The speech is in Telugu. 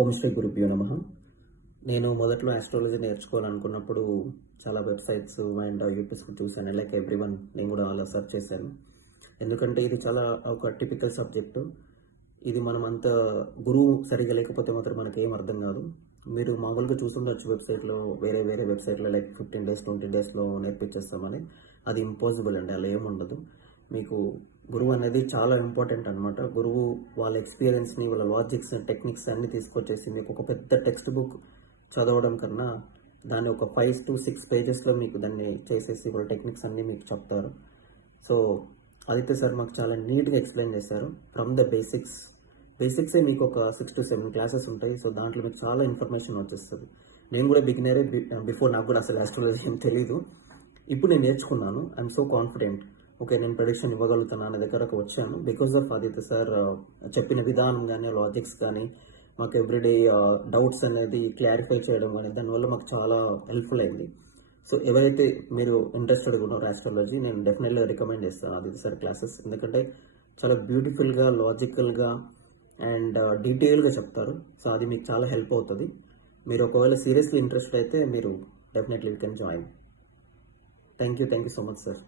ఓం శ్రీ గురుభ్యో నమః. నేను మొదట్లో ఆస్ట్రాలజీ నేర్చుకోవాలనుకున్నప్పుడు చాలా వెబ్సైట్స్ అండ్ యూట్యూబ్స్ చూశాను. లైక్ ఎవ్రీవన్ నేను కూడా అలా సెర్చ్ చేశాను. ఎందుకంటే ఇది చాలా ఒక టిపికల్ సబ్జెక్టు. ఇది మనం అంత గురువు సరిగా లేకపోతే మాత్రం మనకి ఏం అర్థం కాదు. మీరు మామూలుగా చూస్తుండొచ్చు వెబ్సైట్లో, వేరే వేరే వెబ్సైట్లో లైక్ 15 డేస్ 20 డేస్లో నేర్పించేస్తామని. అది ఇంపాసిబుల్ అండి, అలా ఏముండదు. మీకు గురువు అనేది చాలా ఇంపార్టెంట్ అనమాట. గురువు వాళ్ళ ఎక్స్పీరియన్స్ని, వాళ్ళ లాజిక్స్ అండ్ టెక్నిక్స్ అన్నీ తీసుకొచ్చేసి మీకు ఒక పెద్ద టెక్స్ట్ బుక్ చదవడం కన్నా దాన్ని ఒక 5 to 6 పేజెస్లో మీకు దాన్ని చేసేసి వాళ్ళ టెక్నిక్స్ అన్నీ మీకు చెప్తారు. సో ఆదిత్య సార్ మాకు చాలా నీట్గా ఎక్స్ప్లెయిన్ చేశారు. ఫ్రమ్ ద బేసిక్సే మీకు ఒక 6 to 7 క్లాసెస్ ఉంటాయి. సో దాంట్లో మీకు చాలా ఇన్ఫర్మేషన్ వచ్చేస్తుంది. నేను కూడా బిగినరే, బిఫోర్ నాకు కూడా అసలు ఆస్ట్రాలజీ ఏం తెలీదు. ఇప్పుడు నేను నేర్చుకున్నాను. I'm so confident. ఓకే, నేను ప్రెడిక్షన్ ఇవ్వగలుగుతాను అనే దగ్గరకు వచ్చాను బికాస్ ఆఫ్ ఆదిత్య సార్ చెప్పిన విధానం కానీ, లాజిక్స్ కానీ, మాకు ఎవ్రీడే డౌట్స్ అనేది క్లారిఫై చేయడం కానీ, దానివల్ల మాకు చాలా హెల్ప్ఫుల్ అయింది. సో ఎవరైతే మీరు ఇంట్రెస్టెడ్గా ఉన్నారో ఆస్ట్రాలజీ, నేను డెఫినెట్గా రికమెండ్ చేస్తాను ఆదిత్య సార్ క్లాసెస్. ఎందుకంటే చాలా బ్యూటిఫుల్గా, లాజికల్గా అండ్ డీటెయిల్గా చెప్తారు. సో అది మీకు చాలా హెల్ప్ అవుతుంది. మీరు ఒకవేళ సీరియస్లీ ఇంట్రెస్ట్ అయితే మీరు definitely you can join. Thank you so much sir.